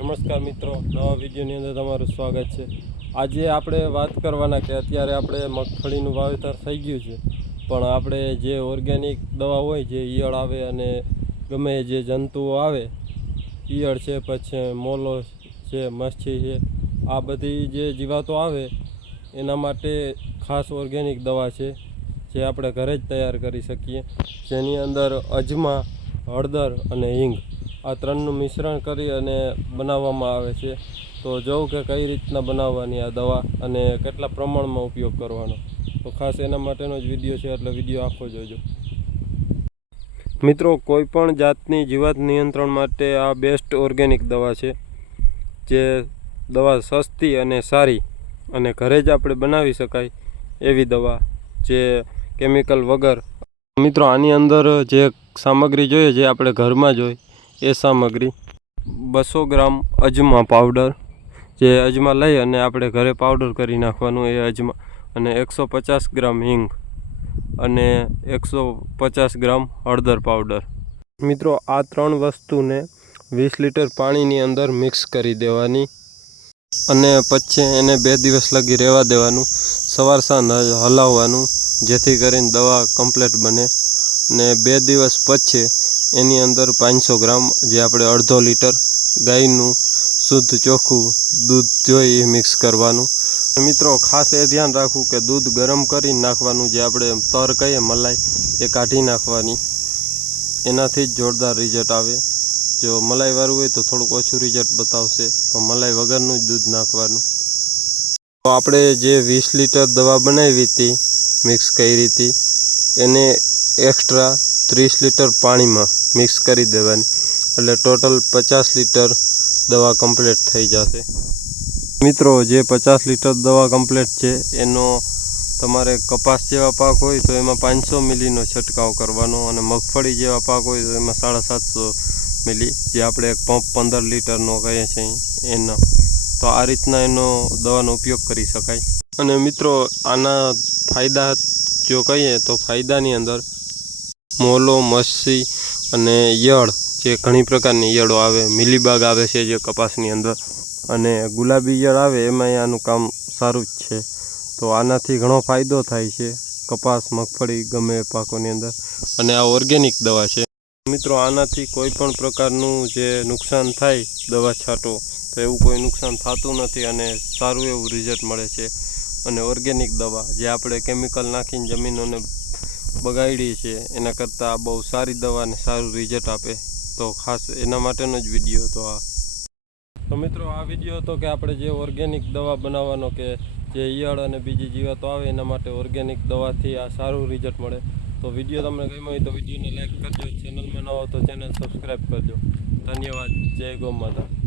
નમસ્કાર મિત્રો, નવા વિડીયોની અંદર તમારું સ્વાગત છે। આજે આપણે વાત કરવાના કે અત્યારે આપણે મગફળીનું વાવેતર થઈ ગયું છે, પણ આપણે જે ઓર્ગેનિક દવા હોય, જે ઈયળ આવે અને ગમે જે જંતુઓ આવે, ઈયળ છે, પછી મોલો છે, મચ્છી છે, આ બધી જે જીવાતો આવે એના માટે ખાસ ઓર્ગેનિક દવા છે જે આપણે ઘરે જ તૈયાર કરી શકીએ, જેની અંદર અજમા, હળદર અને હિંગ આ ત્રણનું મિશ્રણ કરી અને બનાવવામાં આવે છે। તો જોઉં કે કઈ રીતના બનાવવાની આ દવા અને કેટલા પ્રમાણમાં ઉપયોગ કરવાનો, તો ખાસ એના માટેનો જ વિડીયો છે, એટલે વિડીયો આખો જોજો। મિત્રો, કોઈ પણ જાતની જીવાત નિયંત્રણ માટે આ બેસ્ટ ઓર્ગેનિક દવા છે, જે દવા સસ્તી અને સારી અને ઘરે જ આપણે બનાવી શકાય એવી દવા, જે કેમિકલ વગર। મિત્રો, આની અંદર જે સામગ્રી જોઈએ, જે આપણે ઘરમાં જોઈએ એ સામગ્રી 200 ગ્રામ અજમા પાવડર, જે અજમા લઈ અને આપણે ઘરે પાવડર કરી નાખવાનું એ અજમા, અને 150 ગ્રામ હિંગ અને 150 ગ્રામ હળદર પાવડર। મિત્રો, આ ત્રણ વસ્તુને 20 લીટર પાણીની અંદર મિક્સ કરી દેવાની અને પછી એને 2 દિવસ લગી રહેવા દેવાનું, સવાર સાંજ હલાવવાનું, જેથી કરીને દવા કમ્પ્લીટ બને। અને 2 દિવસ પછી એની અંદર 500 ગ્રામ, જે આપણે અડધો લીટર ગાયનું શુદ્ધ ચોખ્ખું દૂધ જોઈ મિક્સ કરવાનું। મિત્રો, ખાસ એ ધ્યાન રાખવું કે દૂધ ગરમ કરીને નાખવાનું, જે આપણે તર કહીએ મલાઈ, એ કાઢી નાખવાની, એનાથી જ જોરદાર રિઝલ્ટ આવે। જો મલાઈવાળું હોય તો થોડુંક ઓછું રિઝલ્ટ બતાવશે, પણ મલાઈ વગરનું જ દૂધ નાખવાનું। તો આપણે જે 20 લીટર દવા બનાવી હતી, મિક્સ કરી હતી, એને એક્સ્ટ્રા 30 લીટર પાણીમાં મિક્સ કરી દેવાની, એટલે ટોટલ 50 લીટર દવા કમ્પ્લીટ થઈ જશે। મિત્રો, જે 50 લીટર દવા કમ્પ્લીટ છે, એનો તમારે કપાસ જેવા પાક હોય તો એમાં 500 મિલીનો છંટકાવ કરવાનો, અને મગફળી જેવા પાક હોય તો એમાં 750 મિલી, જે આપણે એક પંપ 15 લીટરનો કહીએ છીએ એનો। તો આ રીતના એનો દવાનો ઉપયોગ કરી શકાય। અને મિત્રો, આના ફાયદા જો કહીએ તો ફાયદાની અંદર મોલો, મચ્છી અને ઈયળ, જે ઘણી પ્રકારની ઈયળો આવે, મિલીબાગ આવે છે જે કપાસની અંદર, અને ગુલાબી ઈયળ આવે, એમાં આનું કામ સારું જ છે। તો આનાથી ઘણો ફાયદો થાય છે કપાસ, મગફળી, ગમે પાકોની અંદર, અને આ ઓર્ગેનિક દવા છે। મિત્રો, આનાથી કોઈ પણ પ્રકારનું જે નુકસાન થાય દવા છાંટો તો એવું કોઈ નુકસાન થતું નથી, અને સારું એવું રિઝલ્ટ મળે છે। અને ઓર્ગેનિક દવા, જે આપણે કેમિકલ નાખીને જમીનોને બગાડીએ છીએ, એના કરતાં બહુ સારી દવા અને સારું રિઝલ્ટ આપે, તો ખાસ એના માટેનો જ વિડીયો હતો આ। તો મિત્રો, આ વિડીયો હતો કે આપણે જે ઓર્ગેનિક દવા બનાવવાનો, કે જે ઈયળ અને બીજી જીવાતો આવે એના માટે ઓર્ગેનિક દવાથી આ સારું રિઝલ્ટ મળે। તો વિડીયો તમને ગમ્યો હોય તો વિડીયોને લાઈક કરજો, ચેનલમાં ન હો તો ચેનલ સબસ્ક્રાઈબ કરજો। ધન્યવાદ। જય ગૌ માતા।